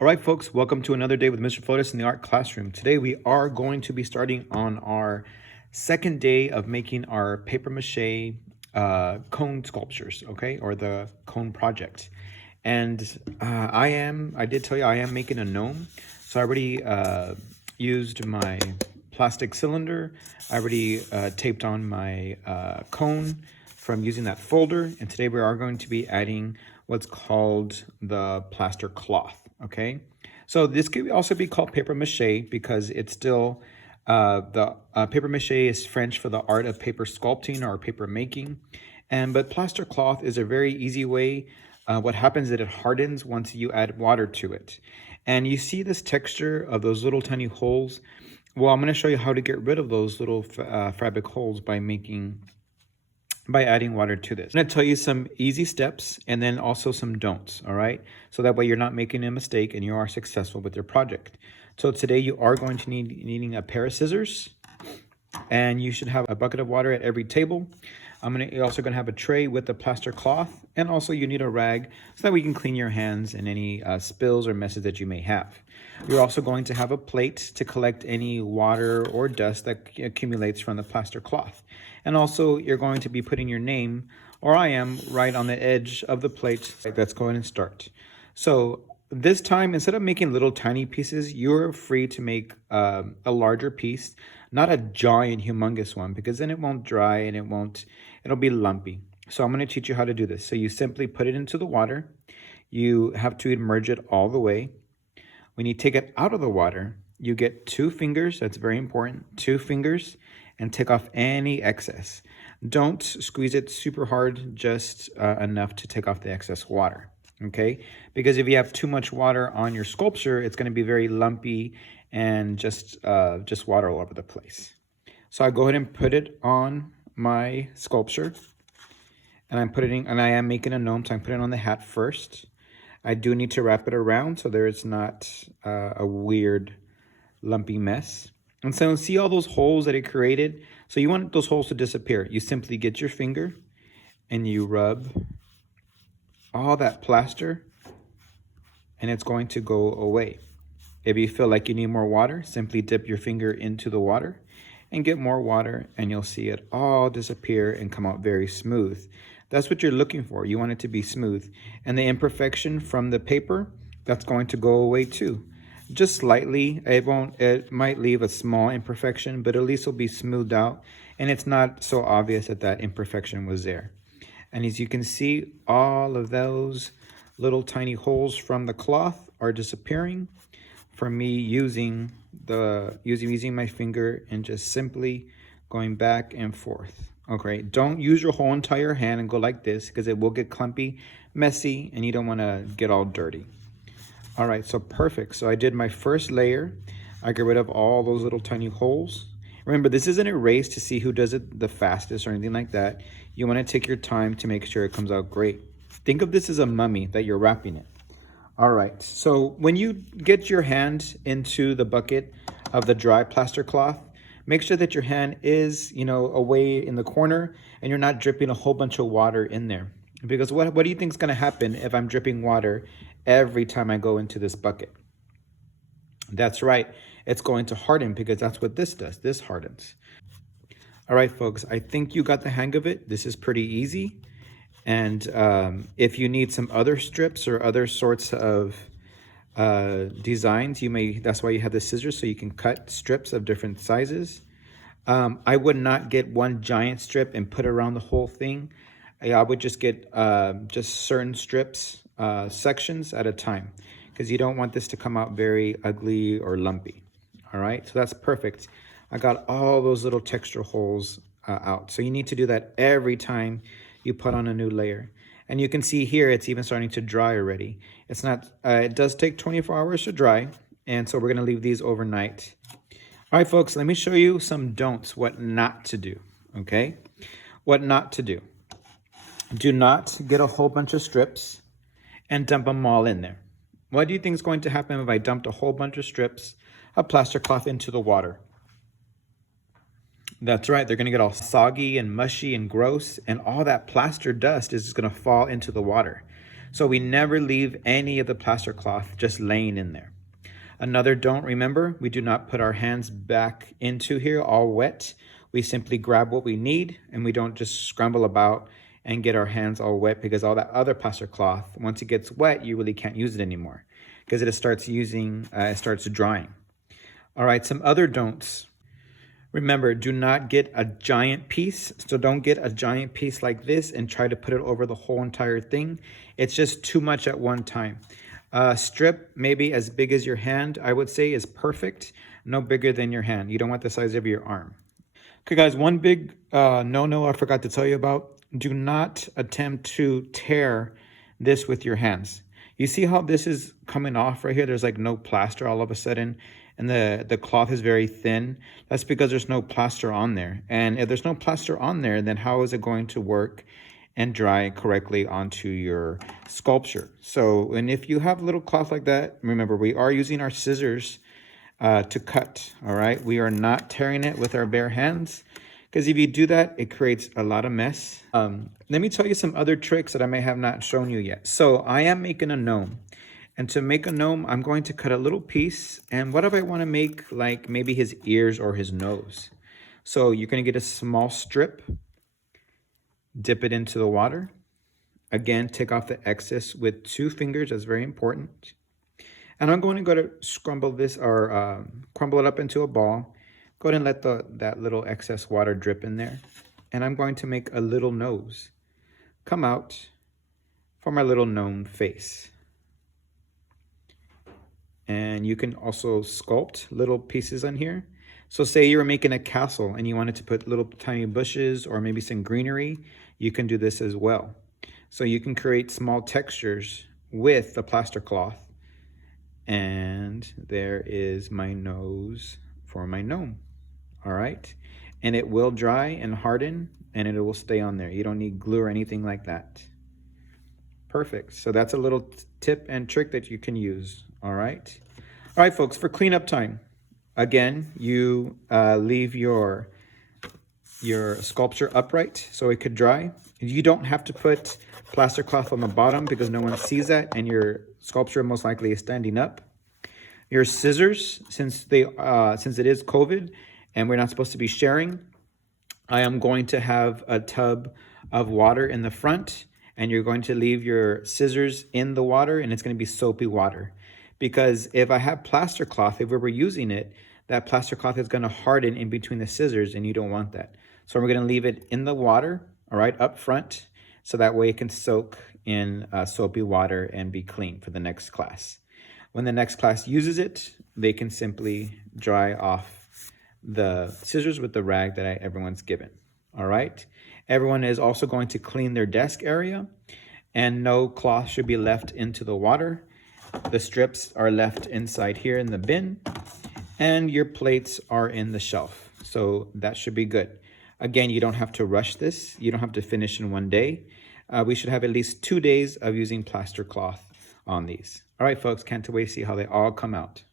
All right, folks, welcome to another day with Mr. Flotus in the art classroom. Today we are going to be starting on our second day of making our paper mache cone sculptures, okay, or the cone project. And I did tell you I am making a gnome. So I already used my plastic cylinder. I already taped on my cone from using that folder. And today we are going to be adding what's called the plaster cloth. Okay, so this could also be called paper mache because it's still the paper mache is French for the art of paper sculpting or paper making, but plaster cloth is a very easy way. What happens is that it hardens once you add water to it, and you see this texture of those little tiny holes. Well, I'm going to show you how to get rid of those little fabric holes by adding water to this. I'm going to tell you some easy steps and then also some don'ts, all right? So that way you're not making a mistake and you are successful with your project. So today you are going to needing a pair of scissors, and you should have a bucket of water at every table. You're also going to have a tray with the plaster cloth, and also you need a rag so that we can clean your hands and any spills or messes that you may have. You're also going to have a plate to collect any water or dust that accumulates from the plaster cloth. And also you're going to be putting your name, or I am, right on the edge of the plate. Let's go ahead and start. So this time, instead of making little tiny pieces, you're free to make a larger piece, not a giant humongous one, because then it won't dry and it'll be lumpy. So I'm going to teach you how to do this. So you simply put it into the water. You have to immerse it all the way. When you take it out of the water, you get 2 fingers. That's very important. 2 fingers, and take off any excess. Don't squeeze it super hard, just enough to take off the excess water. Okay, because if you have too much water on your sculpture, it's going to be very lumpy and just water all over the place. So I go ahead and put it on my sculpture, and I am making a gnome, so I'm putting it on the hat first. I do need to wrap it around so there is not a weird lumpy mess. And so see all those holes that it created? So you want those holes to disappear. You simply get your finger and you rub all that plaster, and it's going to go away. If you feel like you need more water, simply dip your finger into the water and get more water, and you'll see it all disappear and come out very smooth. That's what you're looking for. You want it to be smooth. And the imperfection from the paper, that's going to go away too. Just slightly. It might leave a small imperfection, but at least it'll be smoothed out, and it's not so obvious that that imperfection was there. And as you can see, all of those little tiny holes from the cloth are disappearing from me using my finger and just simply going back and forth. Okay, don't use your whole entire hand and go like this, because it will get clumpy, messy, and you don't want to get all dirty. All right, so perfect. So I did my first layer. I got rid of all those little tiny holes. Remember, this isn't a race to see who does it the fastest or anything like that. You want to take your time to make sure it comes out great. Think of this as a mummy that you're wrapping it. All right, so when you get your hand into the bucket of the dry plaster cloth, make sure that your hand is, away in the corner and you're not dripping a whole bunch of water in there. Because what do you think is going to happen if I'm dripping water every time I go into this bucket? That's right, it's going to harden, because that's what this does. This hardens. All right, folks, I think you got the hang of it. This is pretty easy. And if you need some other strips or other sorts of designs, that's why you have the scissors, so you can cut strips of different sizes. I would not get one giant strip and put around the whole thing. I would just get just certain strips, sections at a time, because you don't want this to come out very ugly or lumpy. All right, so that's perfect. I got all those little texture holes out. So you need to do that every time you put on a new layer. And you can see here, it's even starting to dry already. It's not, it does take 24 hours to dry. And so we're gonna leave these overnight. All right, folks, let me show you some don'ts, what not to do, okay? What not to do. Do not get a whole bunch of strips and dump them all in there. What do you think is going to happen if I dumped a whole bunch of strips of plaster cloth into the water? That's right, they're gonna get all soggy and mushy and gross, and all that plaster dust is just gonna fall into the water. So we never leave any of the plaster cloth just laying in there. Another don't, remember, we do not put our hands back into here all wet. We simply grab what we need and we don't just scramble about and get our hands all wet, because all that other plaster cloth, once it gets wet, you really can't use it anymore because it starts drying. All right, some other don'ts. Remember, do not get a giant piece. So don't get a giant piece like this and try to put it over the whole entire thing. It's just too much at one time. Strip maybe as big as your hand, I would say, is perfect. No bigger than your hand. You don't want the size of your arm. Okay, guys, one big no-no I forgot to tell you about. Do not attempt to tear this with your hands. You see how this is coming off right here? There's like no plaster all of a sudden, and the cloth is very thin. That's because there's no plaster on there. And if there's no plaster on there, then how is it going to work and dry correctly onto your sculpture? So, and if you have a little cloth like that, remember, we are using our scissors to cut, all right? We are not tearing it with our bare hands, because if you do that, it creates a lot of mess. Let me tell you some other tricks that I may have not shown you yet. So I am making a gnome. And to make a gnome, I'm going to cut a little piece. And what if I want to make like maybe his ears or his nose? So you're going to get a small strip, dip it into the water. Again, take off the excess with 2 fingers. That's very important. And I'm going to scramble this or crumble it up into a ball. Go ahead and let that little excess water drip in there. And I'm going to make a little nose come out for my little gnome face. And you can also sculpt little pieces on here. So say you were making a castle and you wanted to put little tiny bushes or maybe some greenery, you can do this as well. So you can create small textures with the plaster cloth. And there is my nose for my gnome. All right. And it will dry and harden and it will stay on there. You don't need glue or anything like that. Perfect. So that's a little tip and trick that you can use. All right. All right, folks, for cleanup time. Again, you leave your sculpture upright so it could dry. You don't have to put plaster cloth on the bottom because no one sees that and your sculpture most likely is standing up. Your scissors, since it is COVID and we're not supposed to be sharing, I am going to have a tub of water in the front, and you're going to leave your scissors in the water, and it's going to be soapy water. Because if I have plaster cloth, if we were using it, that plaster cloth is going to harden in between the scissors, and you don't want that. So we're going to leave it in the water, all right, up front, so that way it can soak in soapy water and be clean for the next class. When the next class uses it, they can simply dry off the scissors with the rag that everyone's given. All right. Everyone is also going to clean their desk area, and no cloth should be left into the water. The strips are left inside here in the bin, and your plates are in the shelf. So that should be good. Again, you don't have to rush this. You don't have to finish in one day. We should have at least 2 days of using plaster cloth on these. All right, folks, can't wait to see how they all come out.